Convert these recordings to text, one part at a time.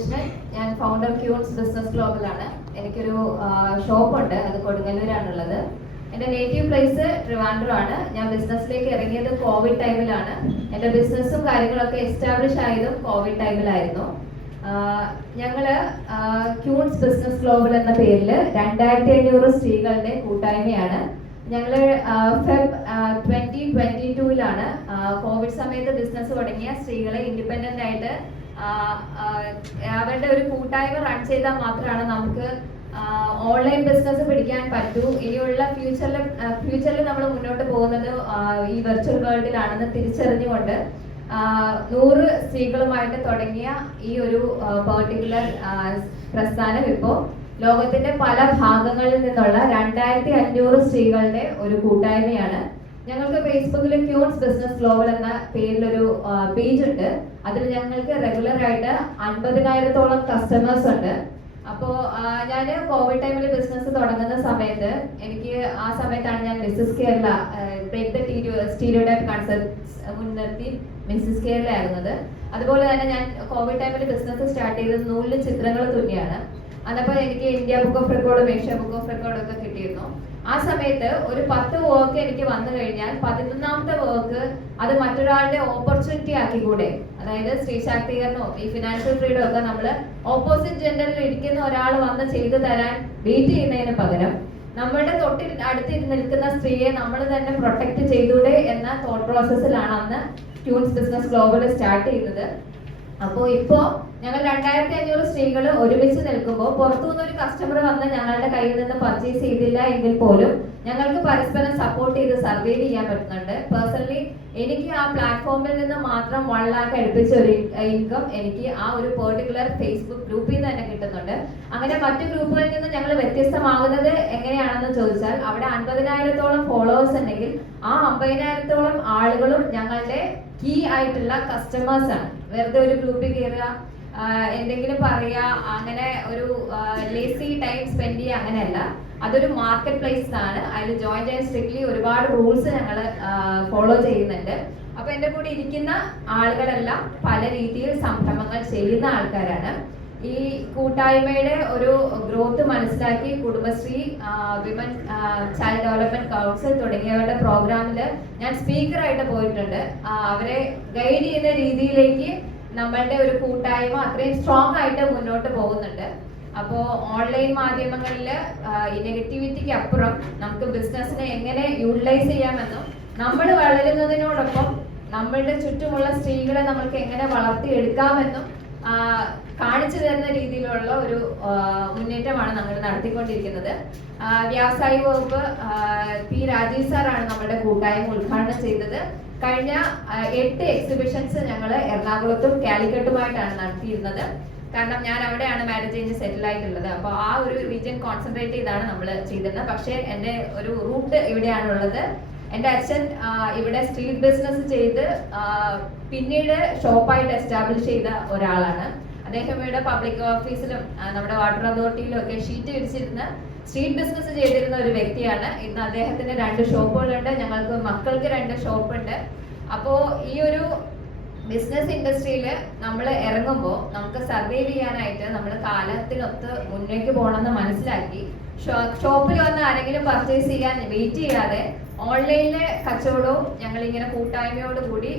ഗോപികൃഷ്ണൻ ഞാൻ founder ക്യൂൺസ് business ഗ്ലോബലാണ് എനിക്കൊരു shop ഉണ്ട്. അത് കൊടുങ്ങല്ലൂരാണുള്ളത്. എന്റെ നേറ്റീവ് പ്ലേസ് ട്രിവാൻഡ്രം ആണ്. ഞാൻ ബിസിനസ്സിലേക്ക് ഇറങ്ങിയത് കോവിഡ് ടൈമിലാണ് എന്റെ ബിസിനസ്സും കാര്യങ്ങളൊക്കെ എസ്റ്റാബ്ലിഷ് ആയതും കോവിഡ് ടൈമിലായിരുന്നു ഞങ്ങൾ ക്യൂൺസ് ബിസിനസ് ഗ്ലോബൽ എന്ന പേരിൽ രണ്ടായിരത്തി അഞ്ഞൂറ് സ്ത്രീകളുടെ കൂട്ടായ്മയാണ്. ഞങ്ങൾ ഫെബ് ട്വന്റി ട്വന്റി ടൂവിലാണ് കോവിഡ് സമയത്ത് ബിസിനസ് തുടങ്ങിയ സ്ത്രീകളെ ഇൻഡിപെൻഡന്റ് ആയിട്ട് അവരുടെ ഒരു കൂട്ടായ്മ റൺ ചെയ്താൽ മാത്രമാണ് നമുക്ക് ഓൺലൈൻ ബിസിനസ് പിടിക്കാൻ പറ്റൂ. ഇനിയുള്ള ഫ്യൂച്ചറിൽ ഫ്യൂച്ചറിൽ നമ്മൾ മുന്നോട്ട് പോകുന്നത് ഈ വെർച്വൽ വേൾഡിലാണെന്ന് തിരിച്ചറിഞ്ഞുകൊണ്ട് നൂറ് സ്ത്രീകളുമായിട്ട് തുടങ്ങിയ ഈ ഒരു പെർട്ടിക്കുലർ പ്രസ്ഥാനം ഇപ്പോൾ ലോകത്തിന്റെ പല ഭാഗങ്ങളിൽ നിന്നുള്ള രണ്ടായിരത്തി അഞ്ഞൂറ് സ്ത്രീകളുടെ ഒരു കൂട്ടായ്മയാണ് ഞങ്ങൾക്ക് ഫേസ്ബുക്കിൽ ക്യൂൺസ് ബിസിനസ് ഗ്ലോബൽ എന്ന പേരിലൊരു പേജ് ഉണ്ട് അതിൽ ഞങ്ങൾക്ക് റെഗുലർ ആയിട്ട് അൻപതിനായിരത്തോളം കസ്റ്റമേഴ്സ് ഉണ്ട്. അപ്പോൾ ഞാൻ കോവിഡ് ടൈമിൽ ബിസിനസ് തുടങ്ങുന്ന സമയത്ത് എനിക്ക് ആ സമയത്താണ് ഞാൻ Mrs Kerala break the concepts മുൻനിർത്തി മിസ്സസ് കേരള ആയിരുന്നത്. അതുപോലെ തന്നെ ഞാൻ കോവിഡ് ടൈമിൽ ബിസിനസ് സ്റ്റാർട്ട് ചെയ്തത് നൂലിൽ ചിത്രങ്ങൾ തുന്നിയാണ്. അതപ്പോൾ എനിക്ക് ഇന്ത്യ ബുക്ക് ഓഫ് റെക്കോർഡും ഏഷ്യ ബുക്ക് ഓഫ് റെക്കോർഡും ഒക്കെ കിട്ടിയിരുന്നു. ആ സമയത്ത് ഒരു പത്ത് വർക്ക് എനിക്ക് വന്നു കഴിഞ്ഞാൽ പതിനൊന്നാമത്തെ വർക്ക് അത് മറ്റൊരാളുടെ ഓപ്പർച്യൂണിറ്റി ആക്കിക്കൂടെ? അതായത് സ്ത്രീ ശാക്തീകരണവും ഈ ഫിനാൻഷ്യൽ ഫ്രീഡം ഒക്കെ നമ്മൾ ഓപ്പോസിറ്റ് ജെൻഡറിൽ ഇരിക്കുന്ന ഒരാൾ വന്ന് ചെയ്തു തരാൻ വെയിറ്റ് ചെയ്യുന്നതിന് പകരം നമ്മളുടെ തൊട്ടി അടുത്ത് നിൽക്കുന്ന സ്ത്രീയെ നമ്മൾ തന്നെ പ്രൊട്ടക്ട് ചെയ്തൂടെ എന്ന തോട്ട് പ്രോസസ്സിലാണ് അന്ന് ട്യൂൺസ് ബിസിനസ് ഗ്ലോബൽ സ്റ്റാർട്ട് ചെയ്യുന്നത്. അപ്പോൾ ഇപ്പോ ഞങ്ങൾ രണ്ടായിരത്തി അഞ്ഞൂറ് സ്ത്രീകൾ ഒരുമിച്ച് നിൽക്കുമ്പോൾ പുറത്തുനിന്ന് ഒരു കസ്റ്റമർ വന്ന് ഞങ്ങളുടെ കയ്യിൽ നിന്ന് പർച്ചേസ് ചെയ്തില്ല എങ്കിൽ പോലും ഞങ്ങൾക്ക് പരസ്പരം സപ്പോർട്ട് ചെയ്ത് സർവൈവ് ചെയ്യാൻ പറ്റുന്നുണ്ട്. പേഴ്സണലി എനിക്ക് ആ പ്ലാറ്റ്ഫോമിൽ നിന്ന് മാത്രം വൺ ലാക്ക് അടുപ്പിച്ച ഒരു ഇൻകം എനിക്ക് ആ ഒരു പെർട്ടിക്കുലർ ഫേസ്ബുക്ക് ഗ്രൂപ്പിൽ നിന്ന് തന്നെ കിട്ടുന്നുണ്ട്. അങ്ങനെ മറ്റു ഗ്രൂപ്പുകളിൽ നിന്ന് ഞങ്ങൾ വ്യത്യസ്തമാകുന്നത് എങ്ങനെയാണെന്ന് ചോദിച്ചാൽ അവിടെ അൻപതിനായിരത്തോളം ഫോളോവേഴ്സ് ഉണ്ടെങ്കിൽ ആ അമ്പതിനായിരത്തോളം ആളുകളും ഞങ്ങളുടെ കീ ആയിട്ടുള്ള കസ്റ്റമേഴ്സ് ആണ്. വെറുതെ ഒരു ഗ്രൂപ്പിൽ കയറുക എന്തെങ്കിലും പറയുക അങ്ങനെ ഒരു ലേസി ടൈം സ്പെൻഡ് ചെയ്യുക അങ്ങനെയല്ല. അതൊരു മാർക്കറ്റ് പ്ലേസ് ആണ്. അതിൽ ജോയിൻ ചെയ്യാൻ സ്ട്രിക്ട്ലി ഒരുപാട് റൂൾസ് ഞങ്ങൾ ഫോളോ ചെയ്യുന്നുണ്ട്. അപ്പൊ എന്റെ കൂടെ ഇരിക്കുന്ന ആളുകളെല്ലാം പല രീതിയിൽ സംരംഭങ്ങൾ ചെയ്യുന്ന ആൾക്കാരാണ്. ഈ കൂട്ടായ്മയുടെ ഒരു ഗ്രോത്ത് മനസ്സിലാക്കി Kudumbashree women child development council തുടങ്ങിയവരുടെ പ്രോഗ്രാമിൽ ഞാൻ സ്പീക്കറായിട്ട് പോയിട്ടുണ്ട്. അവരെ ഗൈഡ് ചെയ്യുന്ന രീതിയിലേക്ക് നമ്മളുടെ ഒരു കൂട്ടായ്മ അത്രയും സ്ട്രോങ് ആയിട്ട് മുന്നോട്ട് പോകുന്നുണ്ട്. അപ്പോൾ ഓൺലൈൻ മാധ്യമങ്ങളിൽ ഈ നെഗറ്റിവിറ്റിക്ക് അപ്പുറം നമുക്ക് ബിസിനസ്സിനെ എങ്ങനെ യൂട്ടിലൈസ് ചെയ്യാമെന്നും നമ്മൾ വളരുന്നതിനോടൊപ്പം നമ്മളുടെ ചുറ്റുമുള്ള സ്ത്രീകളെ നമ്മൾക്ക് എങ്ങനെ വളർത്തിയെടുക്കാമെന്നും കാണിച്ചു തരുന്ന രീതിയിലുള്ള ഒരു മുന്നേറ്റമാണ് നമ്മൾ നടത്തിക്കൊണ്ടിരിക്കുന്നത്. വ്യവസായ വകുപ്പ് പി രാജീവ് സാറാണ് നമ്മുടെ കൂട്ടായ്മ ഉദ്ഘാടനം ചെയ്തത്. കഴിഞ്ഞ എട്ട് എക്സിബിഷൻസ് ഞങ്ങൾ എറണാകുളത്തും കാലിക്കട്ടുമായിട്ടാണ് നടത്തിയിരുന്നത്. കാരണം ഞാൻ അവിടെയാണ് മാരേജ് കഴിഞ്ഞ് സെറ്റിൽ ആയിട്ടുള്ളത്. അപ്പോൾ ആ ഒരു റീജിയൻ കോൺസെൻട്രേറ്റ് ചെയ്താണ് നമ്മൾ ചെയ്തിരുന്നത്. പക്ഷേ എന്റെ ഒരു റൂട്ട് ഇവിടെയാണുള്ളത് എന്റെ അച്ഛൻ ഇവിടെ സ്ട്രീറ്റ് ബിസിനസ് ചെയ്ത് പിന്നീട് ഷോപ്പായിട്ട് എസ്റ്റാബ്ലിഷ് ചെയ്ത ഒരാളാണ്. അദ്ദേഹം ഇവിടെ പബ്ലിക് ഓഫീസിലും നമ്മുടെ വാട്ടർ അതോറിറ്റിയിലും ഒക്കെ ഷീറ്റ് വിരിച്ചിരുന്ന സ്ട്രീറ്റ് ബിസിനസ് ചെയ്തിരുന്ന ഒരു വ്യക്തിയാണ്. ഇന്ന് അദ്ദേഹത്തിന് രണ്ട് ഷോപ്പുകളുണ്ട് ഞങ്ങൾക്ക് മക്കൾക്ക് രണ്ട് ഷോപ്പ് ഉണ്ട് അപ്പോ ഈ ഒരു ബിസിനസ് ഇൻഡസ്ട്രിയിൽ നമ്മൾ ഇറങ്ങുമ്പോൾ നമുക്ക് സർവൈവ് ചെയ്യാനായിട്ട് നമ്മൾ കാലത്തിനൊത്ത് മുന്നേക്ക് പോകണമെന്ന് മനസ്സിലാക്കി. ഷോപ്പിൽ വന്ന് ആരെങ്കിലും പർച്ചേസ് ചെയ്യാൻ വെയിറ്റ് ചെയ്യാതെ ഓൺലൈനിലെ കച്ചവടവും ഞങ്ങൾ ഇങ്ങനെ കൂട്ടായ്മയോട് കൂടി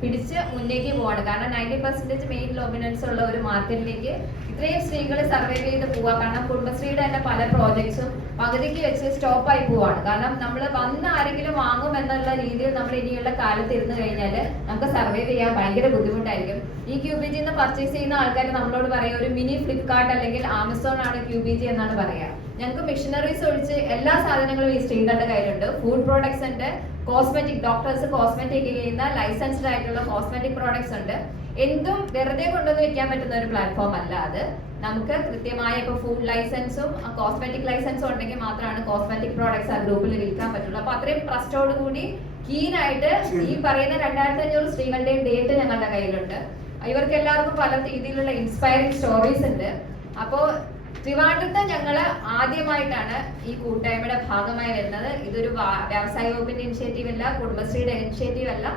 പിടിച്ച് മുന്നേക്ക് പോവാണ്. കാരണം നയന്റി പെർസെന്റേജ് മെയിൻ ഡോമിനൻസ് ഉള്ള ഒരു മാർക്കറ്റിലേക്ക് ഇത്രയും സ്ത്രീകൾ സർവേ ചെയ്ത് പോവാ. കാരണം കുടുംബശ്രീയുടെ തന്നെ പല പ്രോജക്ട്സും പകുതിക്ക് വെച്ച് സ്റ്റോപ്പ് ആയി പോവാണ്. കാരണം നമ്മൾ വന്ന് ആരെങ്കിലും വാങ്ങും എന്നുള്ള രീതിയിൽ നമ്മൾ ഇനിയുള്ള കാലത്ത് ഇരുന്ന് കഴിഞ്ഞാൽ നമുക്ക് സർവേ ചെയ്യാൻ ഭയങ്കര ബുദ്ധിമുട്ടായിരിക്കും. ഈ ക്യൂ ബി ജിന്ന് പർച്ചേസ് ചെയ്യുന്ന ആൾക്കാർ നമ്മളോട് പറയാം ഒരു മിനി ഫ്ലിപ്കാർട്ട് അല്ലെങ്കിൽ ആമസോൺ ആണ് ക്യൂ ബി ജി എന്നാണ് പറയാ. ഞങ്ങൾക്ക് മിഷനറീസ് ഒഴിച്ച് എല്ലാ സാധനങ്ങളും ഈ സ്ത്രീകളുടെ കയ്യിലുണ്ട്. ഫുഡ് പ്രോഡക്ട്സ് ഉണ്ട്. കോസ്മെറ്റിക് ഡോക്ടേഴ്സ് കോസ്മെറ്റിക് ചെയ്യുന്ന ലൈസൻസ്ഡ് ആയിട്ടുള്ള കോസ്മെറ്റിക് പ്രോഡക്ട്സ് ഉണ്ട്. എന്തും വെറുതെ കൊണ്ടുവന്ന് വെക്കാൻ പറ്റുന്ന ഒരു പ്ലാറ്റ്ഫോം അല്ല അത്. നമുക്ക് കൃത്യമായ ഇപ്പൊ ഫുഡ് ലൈസൻസും കോസ്മെറ്റിക് ലൈസൻസും ഉണ്ടെങ്കിൽ മാത്രമാണ് കോസ്മെറ്റിക് പ്രോഡക്ട്സ് ആ ഗ്രൂപ്പിൽ വിൽക്കാൻ പറ്റുള്ളൂ. അപ്പൊ അത്രയും ട്രസ്റ്റോട് കൂടി കീനായിട്ട് ഈ പറയുന്ന രണ്ടായിരത്തി അഞ്ഞൂറ് സ്ത്രീകളുടെയും ഡേറ്റ് ഞങ്ങളുടെ കയ്യിലുണ്ട്. ഇവർക്ക് എല്ലാവർക്കും പല രീതിയിലുള്ള ഇൻസ്പയറിംഗ് സ്റ്റോറീസ് ഉണ്ട്. അപ്പോ ട്രിവാൻഡ്രത്ത് ഞങ്ങൾ ആദ്യമായിട്ടാണ് ഈ കൂട്ടായ്മയുടെ ഭാഗമായി വരുന്നത്. ഇതൊരു വ്യവസായ വകുപ്പിന്റെ ഇനിഷ്യേറ്റീവ് അല്ല കുടുംബശ്രീയുടെ ഇനിഷ്യേറ്റീവ് അല്ല.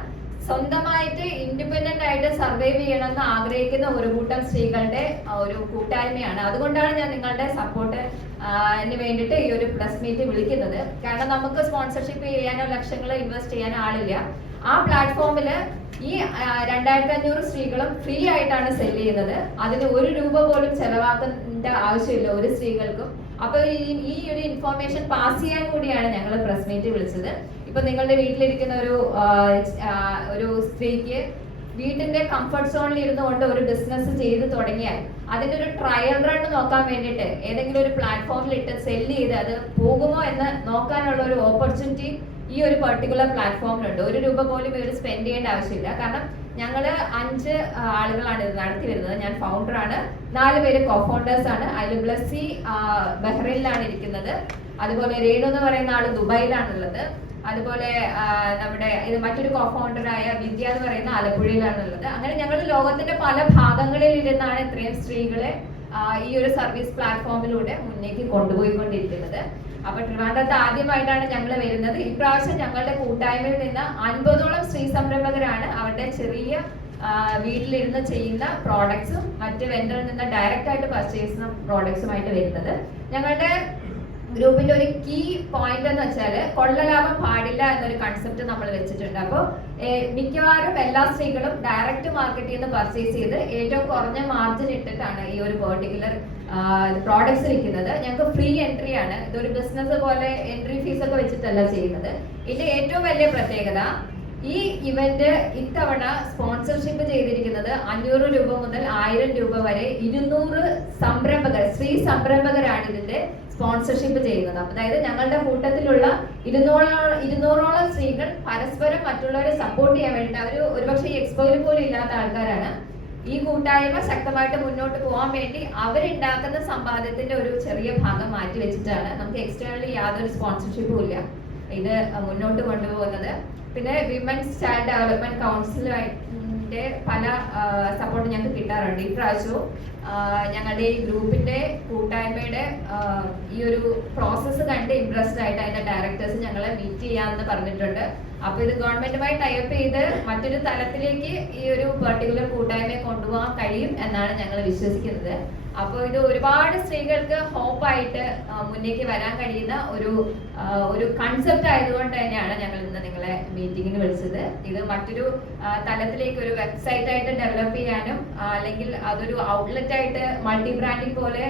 സ്വന്തമായിട്ട് ഇൻഡിപെൻഡന്റ് ആയിട്ട് സർവൈവ് ചെയ്യണമെന്ന് ആഗ്രഹിക്കുന്ന ഒരു കൂട്ടം സ്ത്രീകളുടെ ഒരു കൂട്ടായ്മയാണ്. അതുകൊണ്ടാണ് ഞാൻ നിങ്ങളുടെ സപ്പോർട്ട് വേണ്ടിയിട്ട് ഈ ഒരു പ്രസ് മീറ്റ് വിളിക്കുന്നത്. കാരണം നമുക്ക് സ്പോൺസർഷിപ്പ് ചെയ്യാനോ ലക്ഷങ്ങൾ ഇൻവെസ്റ്റ് ചെയ്യാനോ ആളില്ല. ആ പ്ലാറ്റ്ഫോമിൽ ഈ രണ്ടായിരത്തി അഞ്ഞൂറ് സ്ത്രീകളും ഫ്രീ ആയിട്ടാണ് സെൽ ചെയ്യുന്നത്. അതിന് ഒരു രൂപ പോലും ചെലവാക്കേണ്ട ആവശ്യമില്ല ഒരു സ്ത്രീകൾക്കും. അപ്പൊ ഈ ഒരു ഇൻഫോർമേഷൻ പാസ് ചെയ്യാൻ കൂടിയാണ് ഞങ്ങൾ പ്രസ് മീറ്റ് വിളിച്ചത്. ഇപ്പൊ നിങ്ങളുടെ വീട്ടിലിരിക്കുന്ന ഒരു ഒരു സ്ത്രീക്ക് വീട്ടിന്റെ കംഫർട്ട് സോണിൽ ഇരുന്നുകൊണ്ട് ഒരു ബിസിനസ് ചെയ്ത് തുടങ്ങിയാൽ അതിന്റെ ഒരു ട്രയൽ റൺ നോക്കാൻ വേണ്ടിയിട്ട് ഏതെങ്കിലും ഒരു പ്ലാറ്റ്ഫോമിൽ ഇട്ട് സെൽ ചെയ്ത് അത് പോകുമോ എന്ന് നോക്കാനുള്ള ഒരു ഓപ്പർച്യൂണിറ്റി ഈ ഒരു പെർട്ടിക്കുലർ പ്ലാറ്റ്ഫോമിലുണ്ട് ഒരു രൂപ പോലും ഇവർ സ്പെൻഡ് ചെയ്യേണ്ട ആവശ്യമില്ല. കാരണം ഞങ്ങൾ അഞ്ച് ആളുകളാണ് ഇത് നടത്തി വരുന്നത് ഞാൻ ഫൗണ്ടർ ആണ്. നാല് പേര് കോ ഫൗണ്ടേഴ്സ് ആണ്. അതിൽ ബ്ലസ്സി ബഹ്റൈനിലാണ് ഇരിക്കുന്നത്. അതുപോലെ രേണു എന്ന് പറയുന്ന ആൾ ദുബായിലാണുള്ളത്. അതുപോലെ നമ്മുടെ ഇത് മറ്റൊരു കോ ഫൗണ്ടറായ വിദ്യ എന്ന് പറയുന്ന ആലപ്പുഴയിലാണുള്ളത്. അങ്ങനെ ഞങ്ങൾ ലോകത്തിന്റെ പല ഭാഗങ്ങളിൽ ഇരുന്നാണ് ഇത്രയും സ്ത്രീകളെ ഈ ഒരു സർവീസ് പ്ലാറ്റ്ഫോമിലൂടെ മുന്നേക്ക് കൊണ്ടുപോയിക്കൊണ്ടിരിക്കുന്നത്. അപ്പൊ ട്രിവാൻഡ്രത്ത് ആദ്യമായിട്ടാണ് ഞങ്ങൾ വരുന്നത്. ഇപ്രാവശ്യം ഞങ്ങളുടെ കൂട്ടായ്മയിൽ നിന്ന് അൻപതോളം സ്ത്രീ സംരംഭകരാണ് അവരുടെ ചെറിയ വീട്ടിലിരുന്ന് ചെയ്യുന്ന പ്രോഡക്ട്സും മറ്റ് വെൻഡറിൽ നിന്ന് ഡയറക്റ്റ് ആയിട്ട് പർച്ചേസ് ചെയ്യുന്ന പ്രോഡക്ട്സുമായിട്ട് വരുന്നത്. ഞങ്ങളുടെ ഗ്രൂപ്പിന്റെ ഒരു കീ പോയിന്റ് എന്ന് വെച്ചാൽ കൊള്ളലാഭം പാടില്ല എന്നൊരു കൺസെപ്റ്റ് നമ്മൾ വെച്ചിട്ടുണ്ട്. അപ്പോൾ മിക്കവാറും എല്ലാ സ്ത്രീകളും ഡയറക്റ്റ് മാർക്കറ്റിൽ നിന്ന് പർച്ചേസ് ചെയ്ത് ഏറ്റവും കുറഞ്ഞ മാർജിൻ ഇട്ടിട്ടാണ് ഈ ഒരു പെർട്ടിക്കുലർ പ്രോഡക്ട്സ് വിൽക്കുന്നത്. ഞങ്ങൾക്ക് ഫ്രീ എൻട്രി ആണ്. ഇതൊരു ബിസിനസ് പോലെ എൻട്രി ഫീസ് ഒക്കെ വെച്ചിട്ടല്ല ചെയ്യുന്നത്. ഇതിന്റെ ഏറ്റവും വലിയ പ്രത്യേകത ഈ ഇവന്റ് ഇത്തവണ സ്പോൺസർഷിപ്പ് ചെയ്തിരിക്കുന്നത് അഞ്ഞൂറ് രൂപ മുതൽ ആയിരം രൂപ വരെ ഇരുന്നൂറ് സംരംഭകർ സ്ത്രീ സംരംഭകരാണ് ഇതിന്റെ സ്പോൺസർഷിപ്പ് ചെയ്യുന്നത്. അതായത് ഞങ്ങളുടെ കൂട്ടത്തിലുള്ള ഇരുന്നൂറോളം ഇരുന്നൂറോളം സ്ത്രീകൾ പരസ്പരം മറ്റുള്ളവരെ സപ്പോർട്ട് ചെയ്യാൻ വേണ്ടിയിട്ട് അവർ ഒരുപക്ഷെ എക്സ്പോയിൽ പോലും ഇല്ലാത്ത ആൾക്കാരാണ്. ഈ കൂട്ടായ്മ ശക്തമായിട്ട് മുന്നോട്ട് പോകാൻ വേണ്ടി അവരുണ്ടാക്കുന്ന സമ്പാദ്യത്തിന്റെ ഒരു ചെറിയ ഭാഗം മാറ്റി വെച്ചിട്ടാണ്. നമുക്ക് എക്സ്റ്റേണലി യാതൊരു സ്പോൺസർഷിപ്പും ഇല്ല. ഇത് മുന്നോട്ട് കൊണ്ടുപോകുന്നത്. പിന്നെ വിമൻസ് ചൈൽഡ് ഡെവലപ്മെന്റ് കൗൺസിലിന്റെ പല സപ്പോർട്ട് ഞങ്ങൾക്ക് കിട്ടാറുണ്ട്. ഇപ്രാവശ്യവും ഞങ്ങളുടെ ഈ ഗ്രൂപ്പിന്റെ കൂട്ടായ്മയുടെ ഈ ഒരു പ്രോസസ്സ് കണ്ട് ഇൻട്രസ്റ്റ് ആയിട്ട് അതിന്റെ ഡയറക്ടേഴ്സ് ഞങ്ങളെ മീറ്റ് ചെയ്യാമെന്ന് പറഞ്ഞിട്ടുണ്ട്. അപ്പൊ ഇത് ഗവൺമെന്റുമായി ടൈപ്പ് ചെയ്ത് മറ്റൊരു തലത്തിലേക്ക് ഈ ഒരു പെർട്ടിക്കുലർ കൂട്ടായ്മയെ കൊണ്ടുപോകാൻ കഴിയും എന്നാണ് ഞങ്ങൾ വിശ്വസിക്കുന്നത്. അപ്പോൾ ഇത് ഒരുപാട് സ്ത്രീകൾക്ക് ഹോപ്പായിട്ട് മുന്നേക്ക് വരാൻ കഴിയുന്ന ഒരു ഒരു കൺസെപ്റ്റ് ആയതുകൊണ്ട് തന്നെയാണ് ഞങ്ങൾ ഇന്ന് നിങ്ങളെ മീറ്റിംഗിന് വിളിച്ചത്. ഇത് മറ്റൊരു തലത്തിലേക്ക് ഒരു വെബ്സൈറ്റ് ആയിട്ട് ഡെവലപ്പ് ചെയ്യാനും അല്ലെങ്കിൽ അതൊരു ഔട്ട്ലെറ്റ് ആയിട്ട് മൾട്ടി ബ്രാൻഡിംഗ് പോലെ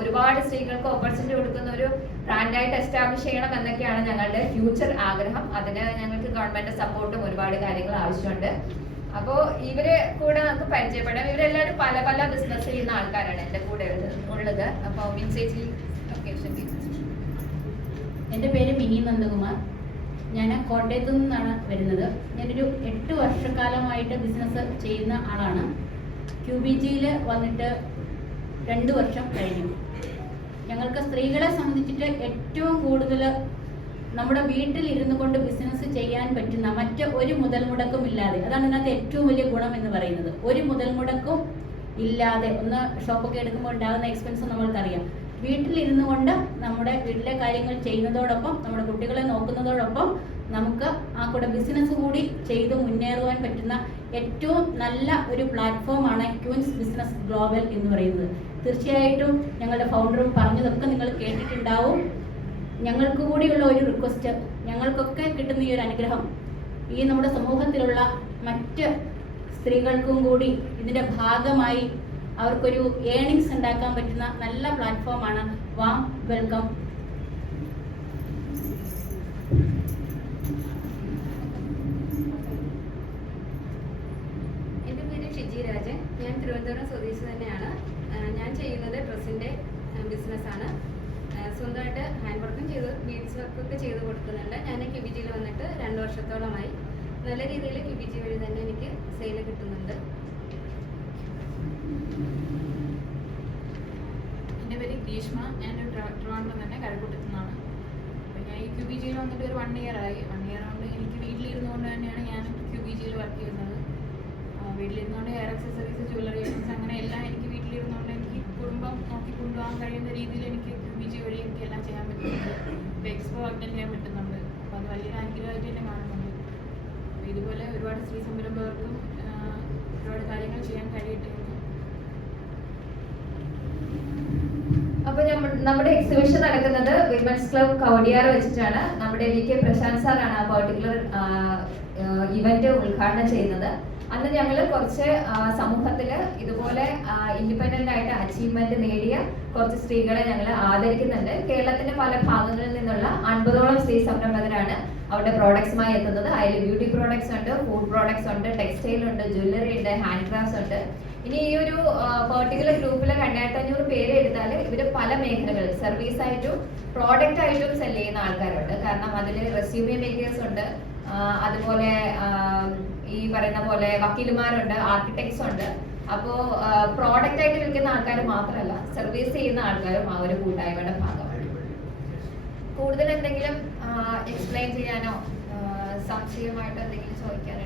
ഒരുപാട് സ്ത്രീകൾക്ക് ഓപ്പർച്യൂണിറ്റി കൊടുക്കുന്ന ഒരു ബ്രാൻഡായിട്ട് എസ്റ്റാബ്ലിഷ് ചെയ്യണം എന്നൊക്കെയാണ് ഞങ്ങളുടെ ഫ്യൂച്ചർ ആഗ്രഹം. അതിന് ഞങ്ങൾക്ക് ഗവൺമെന്റ് സപ്പോർട്ടും ഒരുപാട് കാര്യങ്ങൾ ആവശ്യമുണ്ട്. അപ്പോ ഇവരെ കൂടെ നമുക്ക് പരിചയപ്പെടാം. ഇവരെല്ലാവരും പല പല ബിസിനസ് ചെയ്യുന്ന ആൾക്കാരാണ് എന്റെ കൂടെ ഉള്ളത്. അപ്പൊ അപ്പോൾ മിൻസേജി ലൊക്കേഷൻ എന്റെ പേര് മിനി നന്ദകുമാർ. ഞാൻ കോട്ടയത്തു നിന്നാണ് വരുന്നത്. ഞാനൊരു എട്ട് വർഷക്കാലമായിട്ട് ബിസിനസ് ചെയ്യുന്ന ആളാണ്. ക്യു ബി ജിയിൽ വന്നിട്ട് രണ്ട് വർഷം കഴിഞ്ഞു. ഞങ്ങൾക്ക് സ്ത്രീകളെ സംബന്ധിച്ചിട്ട് ഏറ്റവും കൂടുതൽ നമ്മുടെ വീട്ടിൽ ഇരുന്നു കൊണ്ട് ബിസിനസ് ചെയ്യാൻ പറ്റുന്ന മറ്റ് ഒരു മുതൽ മുടക്കും ഇല്ലാതെ അതാണ് ഇതിനകത്ത് ഏറ്റവും വലിയ ഗുണം എന്ന് പറയുന്നത്. ഒരു മുതൽ മുടക്കും ഇല്ലാതെ ഒന്ന് ഷോപ്പൊക്കെ എടുക്കുമ്പോൾ ഉണ്ടാകുന്ന എക്സ്പെൻസ് നമ്മൾക്കറിയാം. വീട്ടിലിരുന്നു കൊണ്ട് നമ്മുടെ വീട്ടിലെ കാര്യങ്ങൾ ചെയ്യുന്നതോടൊപ്പം നമ്മുടെ കുട്ടികളെ നോക്കുന്നതോടൊപ്പം നമുക്ക് ആ കൂടെ ബിസിനസ് കൂടി ചെയ്ത് മുന്നേറുവാൻ പറ്റുന്ന ഏറ്റവും നല്ല ഒരു പ്ലാറ്റ്ഫോമാണ് ക്യൂൻസ് ബിസിനസ് ഗ്ലോബൽ എന്ന് പറയുന്നത്. തീർച്ചയായിട്ടും ഞങ്ങളുടെ ഫൗണ്ടറും പറഞ്ഞതൊക്കെ നിങ്ങൾ കേട്ടിട്ടുണ്ടാവും. ഞങ്ങൾക്ക് കൂടിയുള്ള ഒരു റിക്വസ്റ്റ് ഞങ്ങൾക്കൊക്കെ കിട്ടുന്ന ഈ ഒരു അനുഗ്രഹം ഈ നമ്മുടെ സമൂഹത്തിലുള്ള മറ്റ് സ്ത്രീകൾക്കും കൂടി ഇതിന്റെ ഭാഗമായി അവർക്കൊരു ഏണിങ്സ് ഉണ്ടാക്കാൻ പറ്റുന്ന നല്ല പ്ലാറ്റ്ഫോമാണ് വാം വെൽക്കം എന്റെ പേര് ഷിജി രാജൻ. ഞാൻ തിരുവനന്തപുരം സ്വദേശി തന്നെയാണ് ആ, ഞാൻ ചെയ്യുന്നത് ഡ്രസ്സിന്റെ ബിസിനസ്സാണ് സ്വന്തമായിട്ട് ഹാൻഡ് വർക്കും ചെയ്ത് ബീഡ്സ് വർക്കൊക്കെ ചെയ്ത് കൊടുക്കുന്നുണ്ട്. ഞാൻ ക്യൂബിജിയിൽ വന്നിട്ട് രണ്ട് വർഷത്തോളമായി. നല്ല രീതിയിൽ ക്യൂബിജി വഴി തന്നെ എനിക്ക് സെയിൽ കിട്ടുന്നുണ്ട്. എന്റെ പേര് ഗ്രീഷ്മ. ഞാനൊരു ട്രിവാൻഡ്രം തന്നെ കരക്കൂട്ടത്തു നിന്നാണ് അപ്പം ഞാൻ ഈ ക്യു ബി ജിയിൽ വന്നിട്ട് ഒരു വൺ ഇയർ ആയി. വൺ ഇയർ കൊണ്ട് എനിക്ക് വീട്ടിലിരുന്നുകൊണ്ട് തന്നെയാണ് ഞാൻ ക്യു ബി ജിയിൽ വർക്ക് ചെയ്യുന്നത് വീട്ടിലിരുന്നുകൊണ്ട് ഹെയർ അക്സസറീസ് ജ്വല്ലറി ഐറ്റംസ് അങ്ങനെ എല്ലാം എനിക്ക് വീട്ടിലിരുന്നുകൊണ്ട് എനിക്ക് കുടുംബം നോക്കി കൊണ്ടുപോകാൻ കഴിയുന്ന രീതിയിൽ എനിക്ക് വിജി വഴി എനിക്ക് എല്ലാം ചെയ്യാൻ പറ്റുന്നുണ്ട്. എക്സ്പോ അറ്റൻഡ് ചെയ്യാൻ പറ്റുന്നുണ്ട്. അപ്പോൾ അത് വലിയൊരു അനുഗ്രഹമായിട്ട് തന്നെ കാണുന്നുണ്ട്. ഇതുപോലെ ഒരുപാട് സ്ത്രീ സംരംഭകർക്കും ഒരുപാട് കാര്യങ്ങൾ ചെയ്യാൻ കഴിയട്ടെ അപ്പൊ നമ്മുടെ എക്സിബിഷൻ നടക്കുന്നത് വിമൻസ് ക്ലബ് കവടിയാർ വെച്ചിട്ടാണ്. നമ്മുടെ വി കെ പ്രശാന്ത് സാറാണ് ആ പെർട്ടിക്കുലർ ഇവന്റ് ഉദ്ഘാടനം ചെയ്യുന്നത്. അന്ന് ഞങ്ങൾ കുറച്ച് സമൂഹത്തിൽ ഇതുപോലെ ഇൻഡിപെൻഡന്റ് ആയിട്ട് അച്ചീവ്മെന്റ് നേടിയ കുറച്ച് സ്ത്രീകളെ ഞങ്ങൾ ആദരിക്കുന്നുണ്ട്. കേരളത്തിന്റെ പല ഭാഗങ്ങളിൽ നിന്നുള്ള അൻപതോളം സ്ത്രീ സംരംഭകരാണ് അവരുടെ പ്രോഡക്ട്സുമായി എത്തുന്നത്. അതിൽ ബ്യൂട്ടി പ്രോഡക്ട്സ് ഉണ്ട് ഫുഡ് പ്രോഡക്ട്സ് ഉണ്ട് ടെക്സ്റ്റൈൽ ഉണ്ട് ജ്വല്ലറി ഉണ്ട് ഹാൻഡ് ക്രാഫ്റ്റ്സ് ഉണ്ട്. ഇനി ഈ ഒരു പെർട്ടിക്കുലർ ഗ്രൂപ്പിൽ രണ്ടായിരത്തി അഞ്ഞൂറ് പേര് എടുത്താൽ ഇവർ പല മേഖലകളിൽ സർവീസ് ആയിട്ടും പ്രോഡക്റ്റ് ആയിട്ടും സെൽ ചെയ്യുന്ന ആൾക്കാരുണ്ട്. കാരണം അതിൽ റെസ്യൂമേ മേക്കേഴ്സ് ഉണ്ട് അതുപോലെ ഈ പറയുന്ന പോലെ വക്കീലുമാരുണ്ട് ആർക്കിടെക്ട്സ് ഉണ്ട്. അപ്പോൾ പ്രോഡക്റ്റ് ആയിട്ട് വിൽക്കുന്ന ആൾക്കാർ മാത്രമല്ല സർവീസ് ചെയ്യുന്ന ആൾക്കാരും ആ ഒരു കൂട്ടായ്മയുടെ ഭാഗമാണ്. കൂടുതൽ എന്തെങ്കിലും എക്സ്പ്ലെയിൻ ചെയ്യാനോ സംശയമായിട്ട് എന്തെങ്കിലും ചോദിക്കാനുണ്ടോ